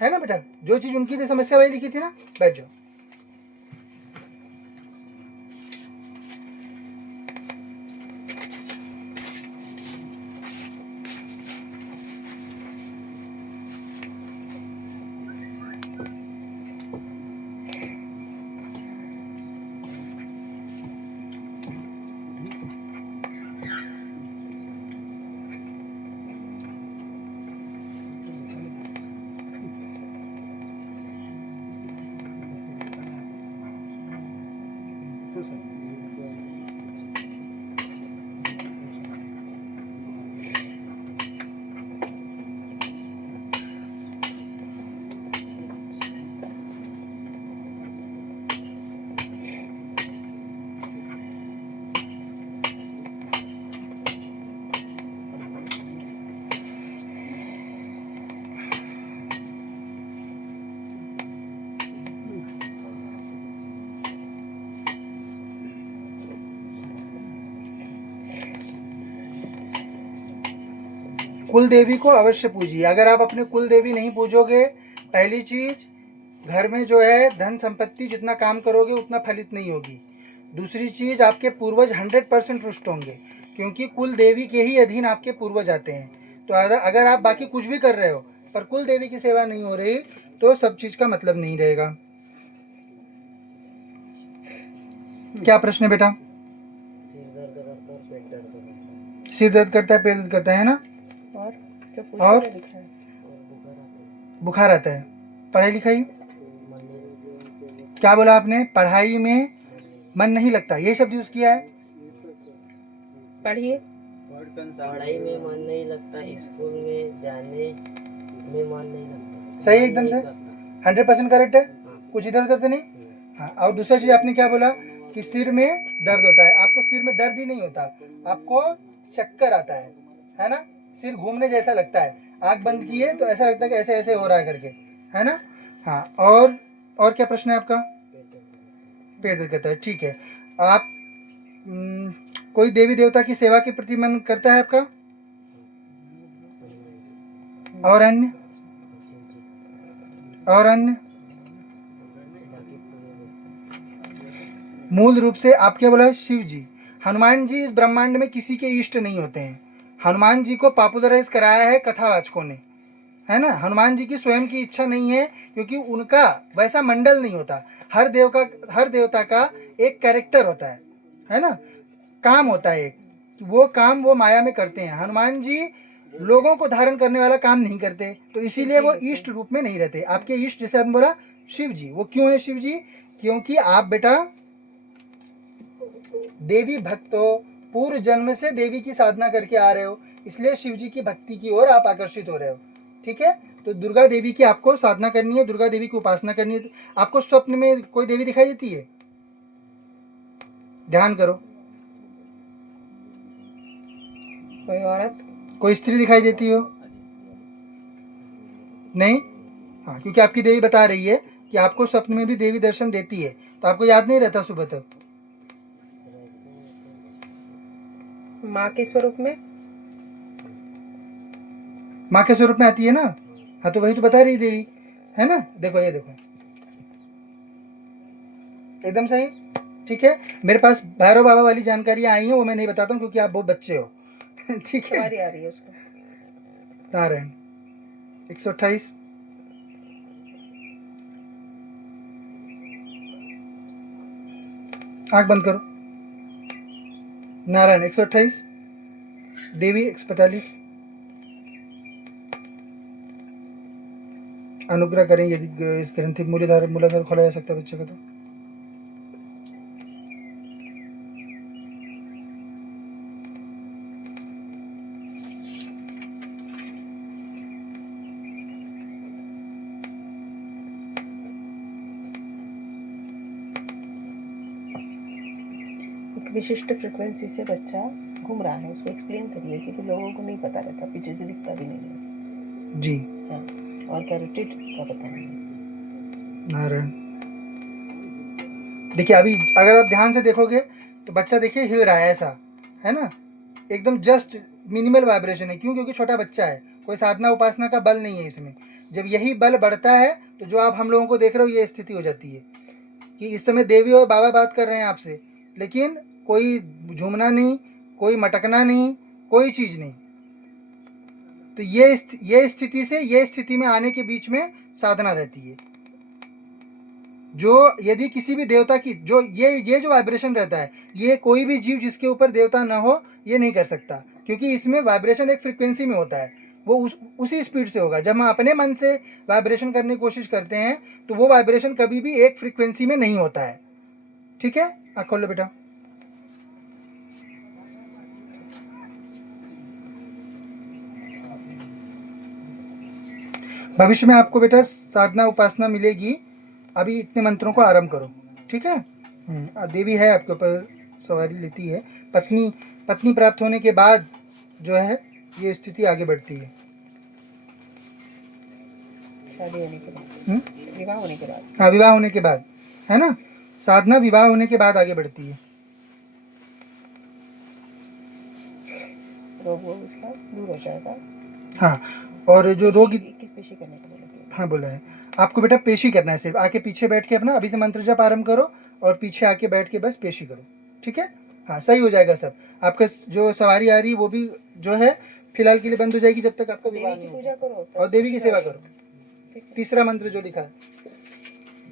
है ना बेटा, जो चीज उनकी थी समस्या वही लिखी थी ना, बैठ जाओ। कुल देवी को अवश्य पूजिए। अगर आप अपने कुल देवी नहीं पूजोगे, पहली चीज घर में जो है धन संपत्ति जितना काम करोगे उतना फलित नहीं होगी। दूसरी चीज आपके पूर्वज 100% रुष्ट होंगे, क्योंकि कुल देवी के ही अधीन आपके पूर्वज आते हैं। तो अगर आप बाकी कुछ भी कर रहे हो पर कुल देवी की सेवा नहीं हो रही तो सब चीज का मतलब नहीं रहेगा। क्या प्रश्न है बेटा? सिर दर्द करता है, पेट दर्द करता है ना, और बुखार आता है। पढ़ाई लिखाई, क्या बोला आपने? पढ़ाई में मन नहीं लगता, ये शब्द यूज किया है। पढ़िए। पढ़ाई में मन नहीं लगता, स्कूल में जाने में मन नहीं लगता। सही, एकदम से 100% करेक्ट है। कुछ इधर उधर तो नहीं। हाँ, और दूसरा चीज आपने क्या बोला कि सिर में दर्द होता है। आपको सिर में दर्द ही नहीं होता, आपको चक्कर आता है ना, सिर घूमने जैसा लगता है। आंख बंद किए तो ऐसा लगता है कि ऐसे ऐसे हो रहा है करके, है ना। हाँ, और क्या प्रश्न है आपका? पेट दर्द करता है, ठीक है। आप कोई देवी देवता की सेवा के प्रति मन करता है आपका? और अन्य? और अन्य? मूल रूप से आप क्या बोला? शिव जी। हनुमान जी इस ब्रह्मांड में किसी के इष्ट नहीं होते हैं। हनुमान जी को पॉपुलराइज कराया है कथावाचकों ने, है ना। हनुमान जी की स्वयं की इच्छा नहीं है, क्योंकि उनका वैसा मंडल नहीं होता। हर देवता का एक कैरेक्टर होता है ना, काम होता है एक, वो काम वो माया में करते हैं। हनुमान जी लोगों को धारण करने वाला काम नहीं करते, तो इसीलिए वो इष्ट रूप में नहीं रहते। आपके इष्ट जैसे आपने बोला शिव जी, वो क्यों है शिव जी? क्योंकि आप बेटा देवी भक्त हो, पूर्व जन्म से देवी की साधना करके आ रहे हो, इसलिए शिव जी की भक्ति की ओर आप आकर्षित हो रहे हो। ठीक है, तो दुर्गा देवी की आपको साधना करनी है, दुर्गा देवी की उपासना करनी है। आपको स्वप्न में कोई देवी दिखाई देती है? ध्यान करो। कोई औरत, कोई स्त्री दिखाई देती हो? नहीं। हाँ, क्योंकि आपकी देवी बता रही है कि आपको स्वप्न में भी देवी दर्शन देती है, तो आपको याद नहीं रहता सुबह तक। माँ के स्वरूप में? माँ के स्वरूप में आती है ना। हाँ, तो वही तो बता रही देवी, है ना। देखो, ये देखो, एकदम सही। ठीक है, मेरे पास भैरव बाबा वाली जानकारियां आई हैं, वो मैं नहीं बताता हूँ क्योंकि आप बहुत बच्चे हो। ठीक है, आ रही है उसको। नारायण 128। आंख बंद करो। नारायण 128, देवी 145। अनुग्रह करें यदि इस ग्रंथि मूलाधार खोला जा सकता है बच्चे का तो। विशिष्ट फ्रिक्वेंसी से बच्चा घूम रहा है, उसको एक्सप्लेन करिए, क्योंकि लोगों को नहीं पता रहता, पीछे से दिखता भी नहीं है जी। हाँ, और कैरोटिड का पता नहीं है। नारायण, देखिए अभी अगर आप ध्यान से देखोगे तो बच्चा देखिए हिल रहा है, ऐसा है ना, एकदम जस्ट मिनिमल वाइब्रेशन है। क्यों? क्योंकि छोटा बच्चा है, कोई साधना उपासना का बल नहीं है इसमें। जब यही बल बढ़ता है तो जो आप हम लोगों को देख रहे हो ये स्थिति हो जाती है कि इस समय देवी और बाबा बात कर रहे हैं आपसे, लेकिन कोई झूमना नहीं, कोई मटकना नहीं, कोई चीज़ नहीं। तो ये स्थिति से ये स्थिति में आने के बीच में साधना रहती है। जो यदि किसी भी देवता की जो ये जो वाइब्रेशन रहता है, ये कोई भी जीव जिसके ऊपर देवता ना हो ये नहीं कर सकता, क्योंकि इसमें वाइब्रेशन एक फ्रिक्वेंसी में होता है, वो उसी स्पीड से होगा। जब हम अपने मन से वाइब्रेशन करने की कोशिश करते हैं तो वो वाइब्रेशन कभी भी एक फ्रिक्वेंसी में नहीं होता है। ठीक है, आँख खोल लो बेटा। भविष्य में आपको बेटा साधना उपासना मिलेगी, अभी इतने मंत्रों को आरंभ करो। ठीक है। देवी है आपके ऊपर, सवारी लेती है। पत्नी प्राप्त होने के बाद जो है ये स्थिति आगे बढ़ती है। शादी होने के बाद, विवाह होने के बाद। हाँ, विवाह होने के बाद, है ना, साधना विवाह होने के बाद आगे बढ़ती है। रोग वो उसका दूर हो जाएगा। हाँ, और जो रोग 21 पेशी करने को बोला था। हाँ बोला है आपको बेटा, पेशी करना है सिर्फ। आके पीछे बैठ के अपना अभी से मंत्र जप आरंभ करो और पीछे आके बैठ के बस पेशी करो। ठीक है। हाँ, सही हो जाएगा सब। आपका जो सवारी आ रही है वो भी जो है फिलहाल के लिए बंद हो जाएगी जब तक आपका विवाह देवी नहीं की होता। पूजा करो और देवी की सेवा करो। ठीक है। तीसरा मंत्र जो लिखा है।